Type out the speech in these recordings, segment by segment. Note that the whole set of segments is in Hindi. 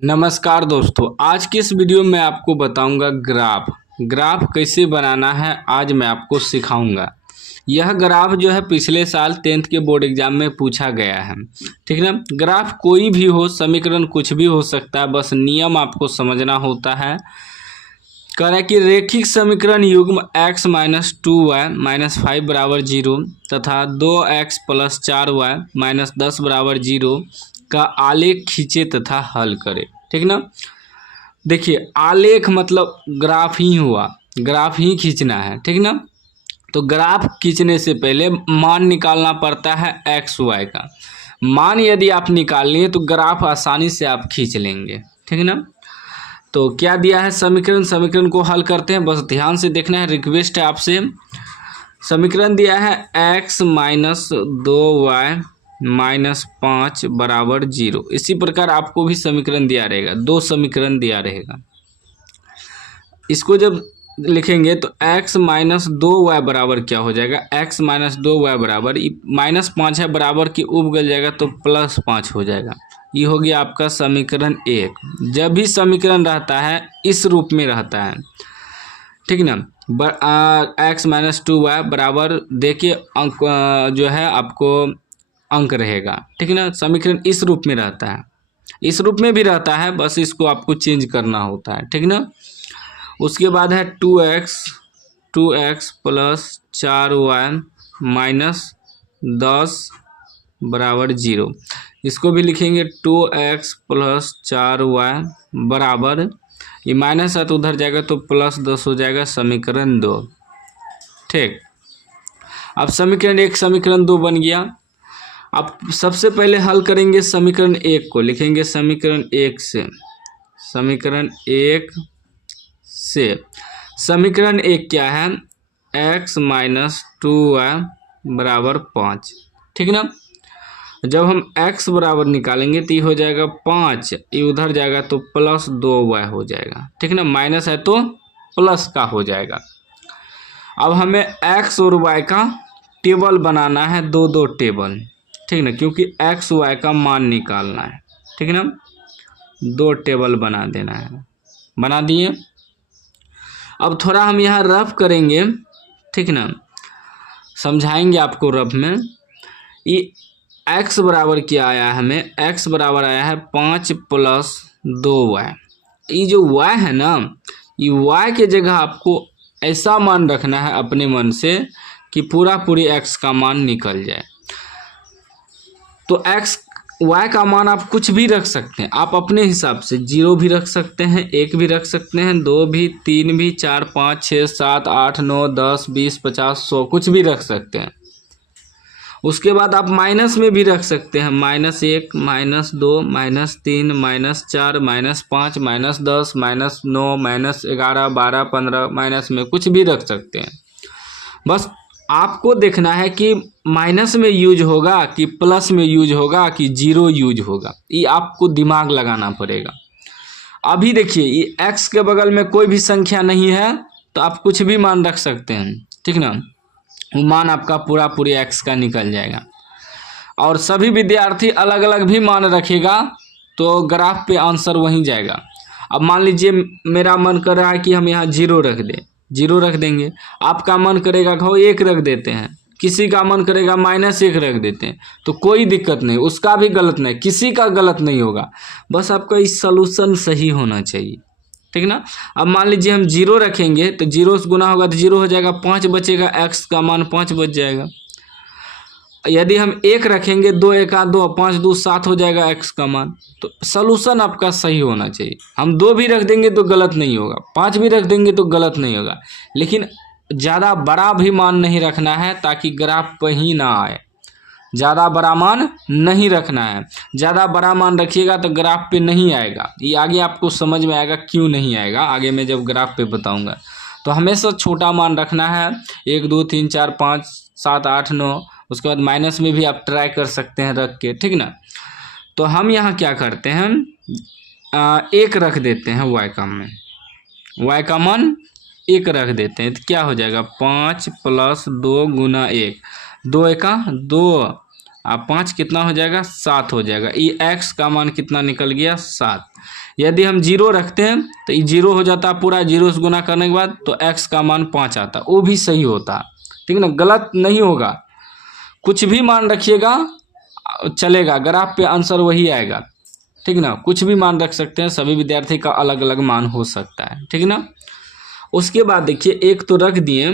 नमस्कार दोस्तों, आज की इस वीडियो में आपको बताऊंगा ग्राफ कैसे बनाना है। आज मैं आपको सिखाऊंगा। यह ग्राफ जो है पिछले साल 10th के बोर्ड एग्जाम में पूछा गया है। ठीक ना। ग्राफ कोई भी हो, समीकरण कुछ भी हो सकता है, बस नियम आपको समझना होता है। कह रहा है कि रेखिक समीकरण युग्म x माइनस 2y माइनस 5 बराबर 0 तथा 2x प्लस 4y माइनस 10 बराबर 0 का आलेख खींचे तथा हल करे। ठीक ना। देखिए, आलेख मतलब ग्राफ ही हुआ, ग्राफ ही खींचना है। ठीक ना। तो ग्राफ खींचने से पहले मान निकालना पड़ता है एक्स वाई का। मान यदि आप निकाल लिए तो ग्राफ आसानी से आप खींच लेंगे। ठीक ना। तो क्या दिया है समीकरण को हल करते हैं, बस ध्यान से देखना है, रिक्वेस्ट है आपसे। समीकरण दिया है x माइनस 2y माइनस 5 बराबर 0। इसी प्रकार आपको भी समीकरण दिया रहेगा, 2 समीकरण दिया रहेगा। इसको जब लिखेंगे तो x माइनस 2y बराबर क्या हो जाएगा, x माइनस 2y बराबर माइनस 5 है, बराबर की उब गल जाएगा तो प्लस 5 हो जाएगा। ये हो गया आपका समीकरण 1। जब भी समीकरण रहता है इस रूप में रहता है, ठीक ना, x माइनस 2y बराबर देखिए अंक जो है आपको अंक रहेगा। ठीक ना। समीकरण इस रूप में रहता है, इस रूप में भी रहता है, बस इसको आपको चेंज करना होता है। ठीक ना। उसके बाद है 2x प्लस 4y माइनस 10 बराबर 0। इसको भी लिखेंगे 2x प्लस 4y बराबर, ये माइनस है तो उधर जाएगा तो प्लस 10 हो जाएगा, समीकरण 2। ठीक। अब समीकरण 1 समीकरण 2 बन गया। अब सबसे पहले हल करेंगे समीकरण 1 को, लिखेंगे समीकरण 1 से, समीकरण 1 से समीकरण 1 क्या है, x माइनस 2y बराबर 5। ठीक ना। जब हम x बराबर निकालेंगे तो ये हो जाएगा 5, ये उधर जाएगा तो प्लस 2y हो जाएगा। ठीक ना। माइनस है तो प्लस का हो जाएगा। अब हमें x और y का टेबल बनाना है, दो टेबल। ठीक ना, क्योंकि x y का मान निकालना है। ठीक ना। 2 टेबल बना देना है, बना दिए। अब थोड़ा हम यहाँ रफ करेंगे, ठीक ना, समझाएंगे आपको रफ में। ये x बराबर क्या आया है, हमें x बराबर आया है 5 प्लस 2y। ये जो y है ना, ये y के जगह आपको ऐसा मान रखना है अपने मन से कि पूरी x का मान निकल जाए। तो y का मान आप कुछ भी रख सकते हैं, आप अपने हिसाब से 0 भी रख सकते हैं, 1 भी रख सकते हैं, 2 भी, 3 भी, 4 5 6 7 8 9 10 20 50 100 कुछ भी रख सकते हैं। उसके बाद आप माइनस में भी रख सकते हैं, -1 -2 -3 -4 -5 -10 -9 -11 12 15 माइनस में कुछ भी रख सकते हैं। बस आपको देखना है कि माइनस में यूज होगा कि प्लस में यूज होगा कि 0 यूज होगा, ये आपको दिमाग लगाना पड़ेगा। अभी देखिए, ये x के बगल में कोई भी संख्या नहीं है तो आप कुछ भी मान रख सकते हैं। ठीक ना। वो मान आपका पूरी x का निकल जाएगा। और सभी विद्यार्थी अलग अलग भी मान रखेगा तो ग्राफ पे आंसर वहीं जाएगा। अब मान लीजिए मेरा मन कर रहा है कि हम यहाँ 0 रख दें, 0 रख देंगे। आपका मन करेगा कि 1 रख देते हैं, किसी का मन करेगा -1 रख देते हैं, तो कोई दिक्कत नहीं, उसका भी गलत नहीं, किसी का गलत नहीं होगा, बस आपका इस सलूशन सही होना चाहिए। ठीक ना। अब मान लीजिए हम 0 रखेंगे तो 0 से गुना होगा तो 0 हो जाएगा, 5 बचेगा, x का मान 5 बच जाएगा। यदि हम 1 रखेंगे, 2 1 2 5 2 7 हो जाएगा x का मान। तो सलूशन आपका सही होना चाहिए। हम 2 भी रख देंगे तो गलत नहीं होगा, 5 भी रख देंगे तो गलत नहीं होगा, लेकिन ज़्यादा बड़ा भी मान नहीं रखना है ताकि ग्राफ पर ही ना आए। ज़्यादा बड़ा मान नहीं रखना है, ज़्यादा बड़ा मान रखिएगा तो ग्राफ पे नहीं आएगा। ये आगे आपको समझ में आएगा क्यों नहीं आएगा, आगे मैं जब ग्राफ पे बताऊंगा। तो हमेशा छोटा मान रखना है, 1 2 3 4 5 7 8 9। उसके बाद माइनस में भी आप ट्राई कर सकते हैं रख के। ठीक ना। तो हम यहाँ क्या करते हैं, 1 रख देते हैं, y का मान 1 रख देते हैं तो क्या हो जाएगा, 5 प्लस 2 गुना 1, 2 1 2 और 5 कितना हो जाएगा, 7 हो जाएगा। ये x का मान कितना निकल गया, 7। यदि हम 0 रखते हैं तो ये 0 हो जाता पूरा, 0 से गुना करने के बाद तो x का मान 5 आता, वो भी सही होता। ठीक है ना, गलत नहीं होगा। कुछ भी मान रखिएगा चलेगा, ग्राफ पे आंसर वही आएगा। ठीक है ना, कुछ भी मान रख सकते हैं, सभी विद्यार्थी का अलग अलग मान हो सकता है। ठीक है ना। उसके बाद देखिए एक तो रख दिए,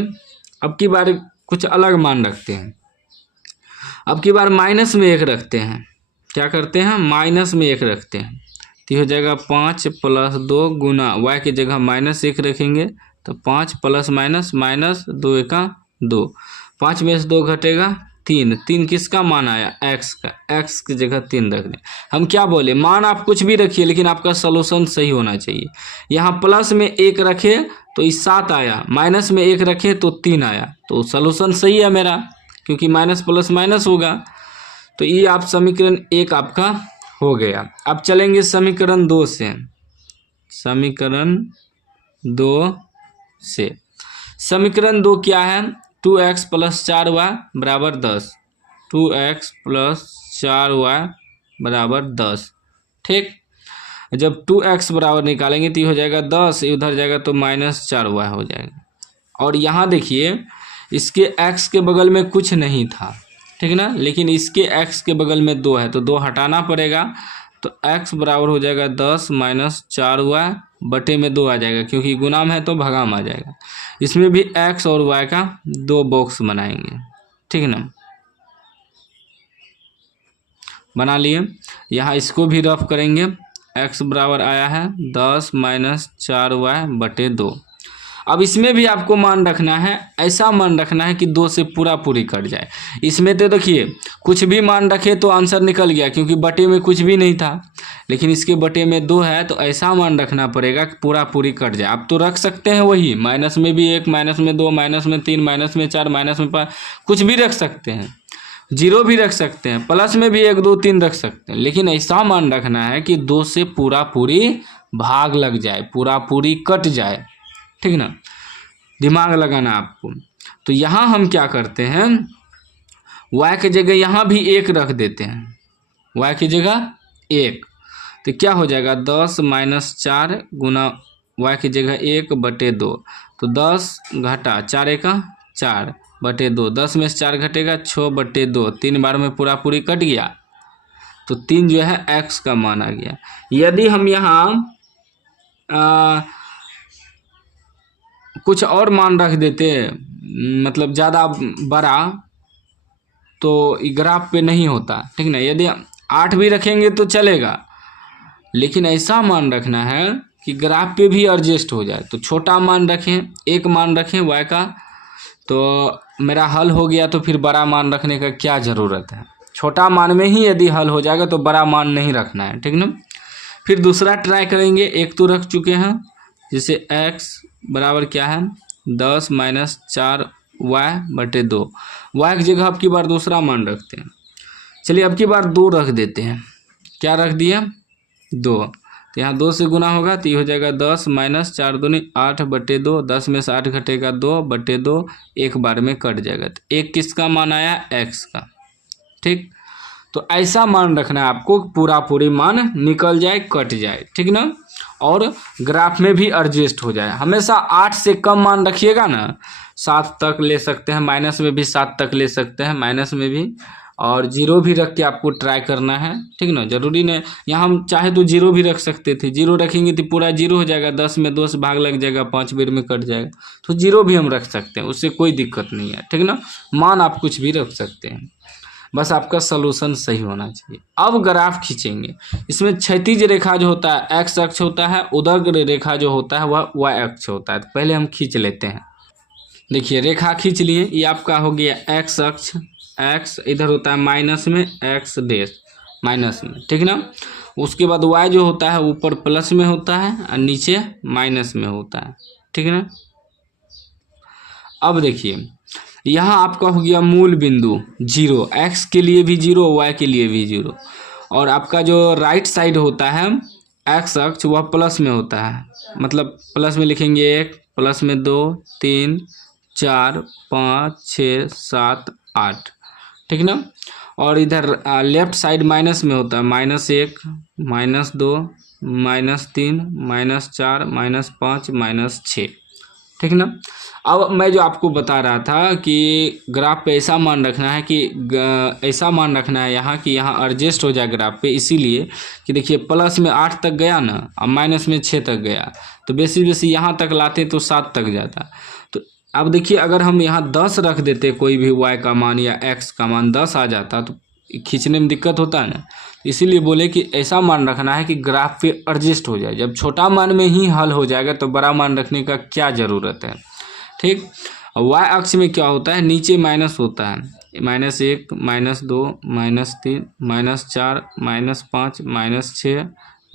अब की बार कुछ अलग मान रखते हैं। अब की बार माइनस में 1 रखते हैं। क्या करते हैं, माइनस में 1 रखते हैं तो हो जाएगा 5 + 2 गुना y की जगह -1 रखेंगे तो 5 + माइनस 2 × 2, 5 में से 2 घटेगा 3 किसका मान आया, x का, x की जगह 3 रख दें। हम क्या बोले, मान आप कुछ भी रखिए लेकिन आपका सॉल्यूशन सही होना चाहिए। यहाँ प्लस में 1 रखे तो इस 7 आया, माइनस में 1 रखे तो 3 आया, तो सॉल्यूशन सही है मेरा, क्योंकि माइनस प्लस माइनस होगा। तो ये आप समीकरण 1 आपका हो गया। अब चलेंगे समीकरण 2 से। समीकरण 2 से समीकरण 2 क्या है, 2x + 4y = 10, 2x + 4y = 10। ठीक, जब 2x बराबर निकालेंगे तो ये हो जाएगा 10, उधर जाएगा तो -4y हो जाएगा। और यहाँ देखिए इसके x के बगल में कुछ नहीं था, ठीक है ना, लेकिन इसके x के बगल में 2 है तो 2 हटाना पड़ेगा, तो x बराबर हो जाएगा 10 - 4y बटे में 2 आ जाएगा, क्योंकि गुना में है तो भगाम आ जाएगा। इसमें भी x और y का 2 बॉक्स बनाएंगे। ठीक है ना, बना लिए। यहाँ इसको भी रफ करेंगे, x बराबर आया है 10 - 4y बटे 2। अब इसमें भी आपको मान रखना है, ऐसा मान रखना है कि 2 से पूरी कट जाए। इसमें तो देखिए कुछ भी मान रखे तो आंसर निकल गया, क्योंकि बटे में कुछ भी नहीं था, लेकिन इसके बटे में 2 है तो ऐसा मान रखना पड़ेगा कि पूरी कट जाए। आप तो रख सकते हैं वही, माइनस में भी 1, माइनस में 2, माइनस में 3, माइनस में 4, माइनस में 5, कुछ भी रख सकते हैं, 0 भी रख सकते हैं, प्लस में भी 1, 2, 3 रख सकते हैं, लेकिन ऐसा मान रखना है कि 2 से पूरी भाग लग जाए, पूरी कट जाए। ठीक ना, दिमाग लगाना आपको। तो यहाँ हम क्या करते हैं, y की जगह यहाँ भी 1 रख देते हैं, y की जगह 1, तो क्या हो जाएगा 10 - 4 गुना y की जगह 1 बटे 2, तो 10 घटा 4 × 4 बटे 2, 10 में से 4 घटेगा 6 बटे 2, 3 बार में पूरी कट गया, तो 3 जो है x का मान आ गया। यदि हम यहाँ कुछ और मान रख देते, मतलब ज़्यादा बड़ा, तो ग्राफ पे नहीं होता। ठीक ना, यदि 8 भी रखेंगे तो चलेगा, लेकिन ऐसा मान रखना है कि ग्राफ पे भी एडजस्ट हो जाए। तो छोटा मान रखें, 1 मान रखें y का, तो मेरा हल हो गया, तो फिर बड़ा मान रखने का क्या ज़रूरत है। छोटा मान में ही यदि हल हो जाएगा तो बड़ा मान नहीं रखना है। ठीक ना, फिर दूसरा ट्राई करेंगे। एक तो रख चुके हैं, जैसे x बराबर क्या है 10 - 4y बटे 2, y की जगह अब की बार दूसरा मान रखते हैं। चलिए अब की बार 2 रख देते हैं। क्या रख दिया 2, तो यहाँ 2 से गुना होगा तो ये हो जाएगा 10 - 4 दूनी 8 बटे 2, 10 में से 8 घटेगा 2 बटे 2, एक बार में कट जाएगा, तो 1 किसका मान आया x का। ठीक, तो ऐसा मान रखना है आपको, पूरी मान निकल जाए, कट जाए। ठीक ना, और ग्राफ में भी एडजस्ट हो जाए। हमेशा 8 से कम मान रखिएगा ना, 7 तक ले सकते हैं, माइनस में भी 7 तक ले सकते हैं, माइनस में भी, और 0 भी रख के आपको ट्राई करना है। ठीक ना, जरूरी नहीं, यहाँ हम चाहे तो 0 भी रख सकते थे, 0 रखेंगे तो पूरा 0 हो जाएगा, 10 में 2 से भाग लग जाएगा, 5 बेर में कट जाएगा, तो 0 भी हम रख सकते हैं, उससे कोई दिक्कत नहीं है। ठीक ना, मान आप कुछ भी रख सकते हैं, बस आपका सलूशन सही होना चाहिए। अब ग्राफ खींचेंगे, इसमें क्षैतिज रेखा जो होता है x अक्ष होता है, उदर रेखा जो होता है वह y अक्ष होता है। तो पहले हम खींच लेते हैं। देखिए रेखा खींच लिए, ये आपका हो गया x अक्ष, x इधर होता है माइनस में, x डैश माइनस में। ठीक ना, उसके बाद y जो होता है ऊपर प्लस में होता है और नीचे माइनस में होता है। ठीक है ना, अब देखिए यहाँ आपका हो गया मूल बिंदु 0, x के लिए भी 0, y के लिए भी 0, और आपका जो राइट साइड होता है x अक्ष वह प्लस में होता है, मतलब प्लस में लिखेंगे 1, प्लस में 2, 3, 4, 5, 6, 7, 8। ठीक ना, और इधर लेफ्ट साइड माइनस में होता है -1, -2, -3 -4 -5 -6, ठीक ना। अब मैं जो आपको बता रहा था कि ग्राफ पे ऐसा मान रखना है कि ऐसा मान रखना है यहाँ कि यहाँ एडजस्ट हो जाए ग्राफ पे, इसीलिए कि देखिए प्लस में 8 तक गया ना, अब माइनस में 6 तक गया, तो बेसी यहाँ तक लाते तो 7 तक जाता। तो अब देखिए अगर हम यहाँ 10 रख देते, कोई भी y का मान या x का मान 10 आ जाता तो खींचने में दिक्कत होता है ना। इसीलिए बोले कि ऐसा मान रखना है कि ग्राफ पे एडजस्ट हो जाए। जब छोटा मान में ही हल हो जाएगा तो बड़ा मान रखने का क्या ज़रूरत है, ठीक। y अक्ष में क्या होता है, नीचे माइनस होता है, -1 -2 -3 -4 -5 -6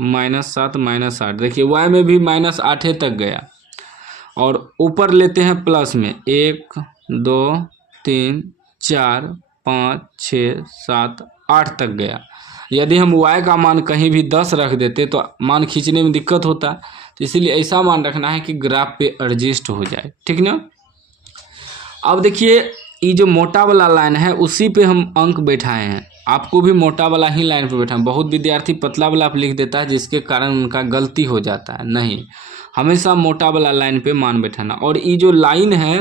-7 -8। देखिए y में भी -8 तक गया, और ऊपर लेते हैं प्लस में 1 2 3 4 5 6 7 8 तक गया। यदि हम y का मान कहीं भी 10 रख देते तो मान खींचने में दिक्कत होता, तो इसीलिए ऐसा मान रखना है कि ग्राफ पे एडजस्ट हो जाए, ठीक ना। अब देखिए ये जो मोटा वाला लाइन है उसी पे हम अंक बैठाए हैं, आपको भी मोटा वाला ही लाइन पे बैठा है। बहुत विद्यार्थी पतला वाला आप लिख देता है जिसके कारण उनका गलती हो जाता है, नहीं, हमेशा मोटा वाला लाइन पे मान बैठाना। और ये जो लाइन है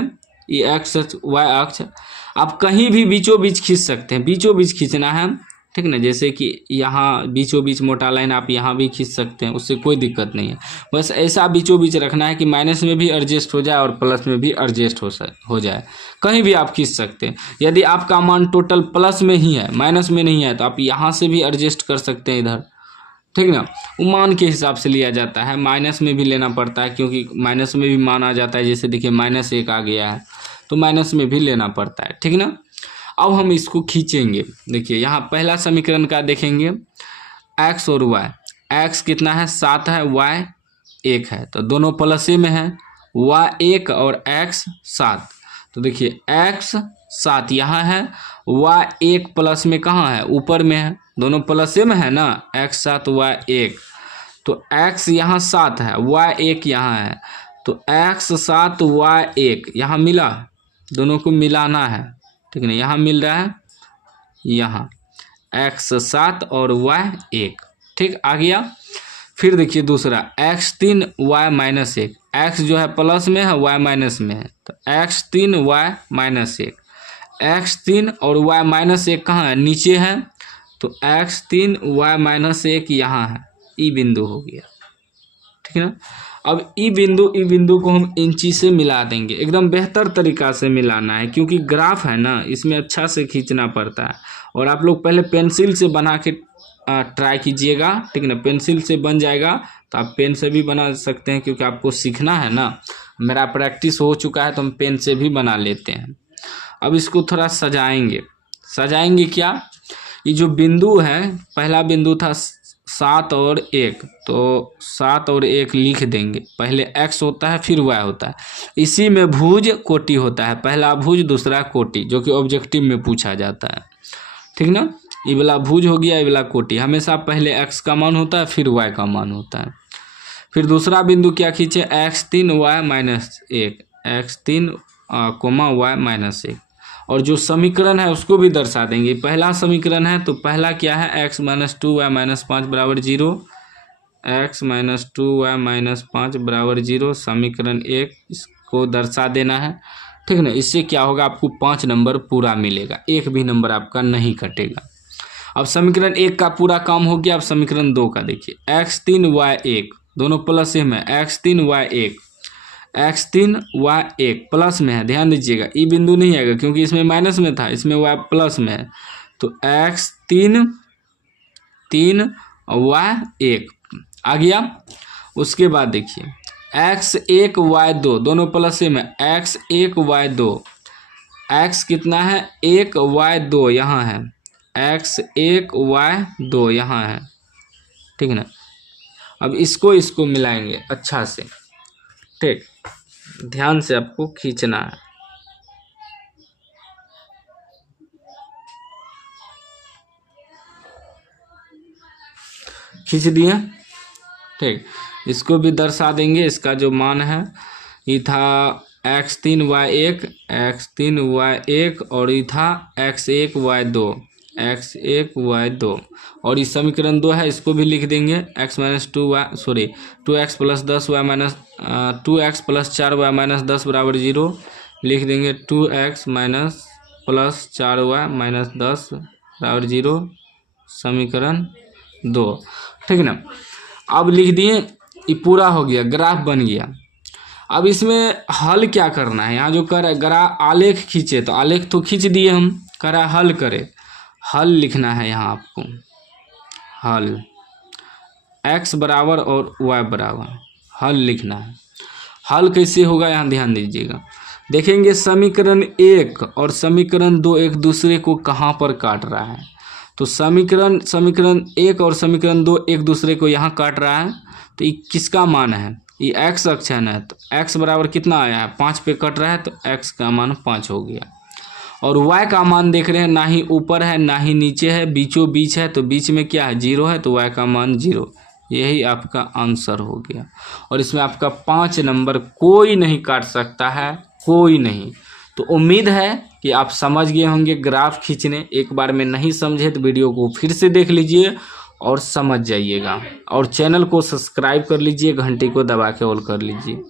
ये एक्स वाई अक्ष आप कहीं भी बीचों बीच खींच सकते हैं, बीचों बीच खींचना है, ठीक ना। जैसे कि यहाँ बीचों बीच मोटा लाइन आप यहाँ भी खींच सकते हैं, उससे कोई दिक्कत नहीं है। बस ऐसा बीचों बीच रखना है कि माइनस में भी एडजस्ट हो जाए और प्लस में भी एडजस्ट हो जाए, कहीं भी आप खींच सकते हैं। यदि आपका मान टोटल प्लस में ही है, माइनस में नहीं है, तो आप यहाँ से भी एडजस्ट कर सकते हैं इधर, ठीक ना। वो मान के हिसाब से लिया जाता है, माइनस में भी लेना पड़ता है क्योंकि माइनस में भी मान आ जाता है। जैसे देखिए -1 आ गया है तो माइनस में भी लेना पड़ता है, ठीक ना। अब हम इसको खींचेंगे। देखिए यहाँ पहला समीकरण का देखेंगे, x और y, x कितना है 7 है, y 1 है, तो दोनों प्लसे में है, y 1 और x 7। तो देखिए x 7 यहाँ है, y 1 प्लस में कहाँ है, ऊपर में है, दोनों प्लसे में है ना, x 7 y 1, तो x यहाँ 7 है, y 1 यहाँ है, तो x 7 y 1 यहाँ मिला, दोनों को मिलाना है, ठीक है। यहाँ मिल रहा है, यहाँ x 7 और y 1, ठीक आ गया। फिर देखिए दूसरा x 3 y -1, x जो है प्लस में है, y माइनस में है, तो x 3 y -1, x 3 और y -1 कहाँ है, नीचे है, तो x 3 y -1 यहाँ है, ई बिंदु हो गया, ठीक है ना। अब ई बिंदु को हम इंची से मिला देंगे, एकदम बेहतर तरीका से मिलाना है क्योंकि ग्राफ है ना, इसमें अच्छा से खींचना पड़ता है। और आप लोग पहले पेंसिल से बना के ट्राई कीजिएगा, ठीक है ना। पेंसिल से बन जाएगा तो आप पेन से भी बना सकते हैं क्योंकि आपको सीखना है ना। मेरा प्रैक्टिस हो चुका है तो हम पेन से भी बना लेते हैं। अब इसको थोड़ा सजाएंगे क्या, ये जो बिंदु है, पहला बिंदु था 7 और 1, तो 7 और 1 लिख देंगे। पहले x होता है फिर y होता है, इसी में भुज कोटि होता है, पहला भुज दूसरा कोटि, जो कि ऑब्जेक्टिव में पूछा जाता है, ठीक ना। ये वाला भुज हो गया, ये वाला कोटि, हमेशा पहले x का मान होता है फिर y का मान होता है। फिर दूसरा बिंदु क्या खींचे, x 3 y -1, x 3 y -1, और जो समीकरण है उसको भी दर्शा देंगे। पहला समीकरण है तो पहला क्या है, x - 2 y - 5 बराबर 0, x - 2 y - 5 बराबर 0, समीकरण 1 इसको दर्शा देना है, ठीक है ना। इससे क्या होगा, आपको 5 नंबर पूरा मिलेगा, एक भी नंबर आपका नहीं कटेगा। अब समीकरण 1 का पूरा काम हो गया। अब समीकरण 2 का देखिए, x 3 y 1, दोनों प्लस में, x 3 y 1, x 3 y 1 plus में है, ध्यान दीजिएगा, ई बिंदु नहीं आएगा क्योंकि इसमें माइनस में था, इसमें y प्लस में है, तो x 3 y 1 आ गया। उसके बाद देखिए x 1 y 2, दोनों प्लस में, x 1 y 2, x कितना है 1 y 2 यहाँ है, x 1 y 2 यहाँ है, ठीक है ना। अब इसको मिलाएंगे अच्छा से, ठीक, ध्यान से आपको खींचना है। खींच दिए, ठीक, इसको भी दर्शा देंगे। इसका जो मान है ये था x 3 y 1, x 3 y 1, और ये था x 1 y 2, x 1 y 2। और इस समीकरण 2 है, इसको भी लिख देंगे x minus 2x plus 10y minus 2x plus 4y minus 10 बराबर 0। लिख देंगे 2x minus plus 4y minus 10 बराबर 0, समीकरण 2। ठीक है ना। अब लिख दिए, ये पूरा हो गया, ग्राफ बन गया। अब इसमें हल क्या करना है, यहाँ जो कर है ग्राफ आलेख खींचे, तो आलेख तो खींच दिए हम, करा हल करे, हल लिखना है यहाँ आपको, हल x बराबर और y बराबर, हल लिखना है। हल कैसे होगा यहाँ ध्यान दीजिएगा। देखेंगे समीकरण 1 और समीकरण 2 एक दूसरे को कहाँ पर काट रहा है, तो समीकरण 1 और समीकरण 2 एक दूसरे को यहाँ काट रहा है, तो ये किसका मान है, ये x अक्ष है ना, तो x बराबर कितना आया है 5 पे कट रहा है, तो x का मान 5 हो गया। और y का मान देख रहे हैं, ना ही ऊपर है ना ही नीचे है, बीचों बीच है, तो बीच में क्या है 0 है, तो y का मान 0। यही आपका आंसर हो गया। और इसमें आपका 5 नंबर कोई नहीं काट सकता है, कोई नहीं। तो उम्मीद है कि आप समझ गए होंगे ग्राफ खींचने। एक बार में नहीं समझे तो वीडियो को फिर से देख लीजिए और समझ जाइएगा। और चैनल को सब्सक्राइब कर लीजिए, घंटी को दबा के ऑल कर लीजिए।